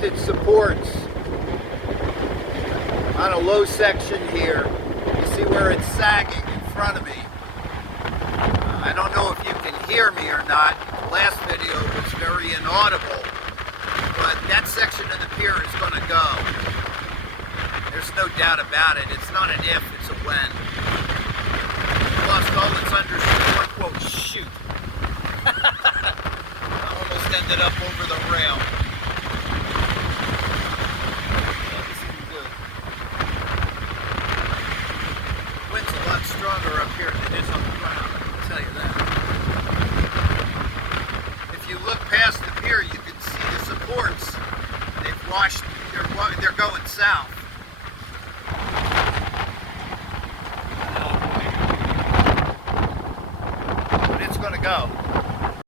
twisted supports on a low section here. You see where it's sagging in front of me. I don't know if you can hear me or not. The last video was very inaudible, but that section of the pier is going to go. There's no doubt about it. It's not an if, it's a when. Lost all its undershoot. Whoa, shoot. I almost ended up over the rail. That isn't good. Wind's a lot stronger up here than it is on the ground, I'll tell you that. If you look past the pier, you can see the supports. They've washed, they're going south. But it's going to go.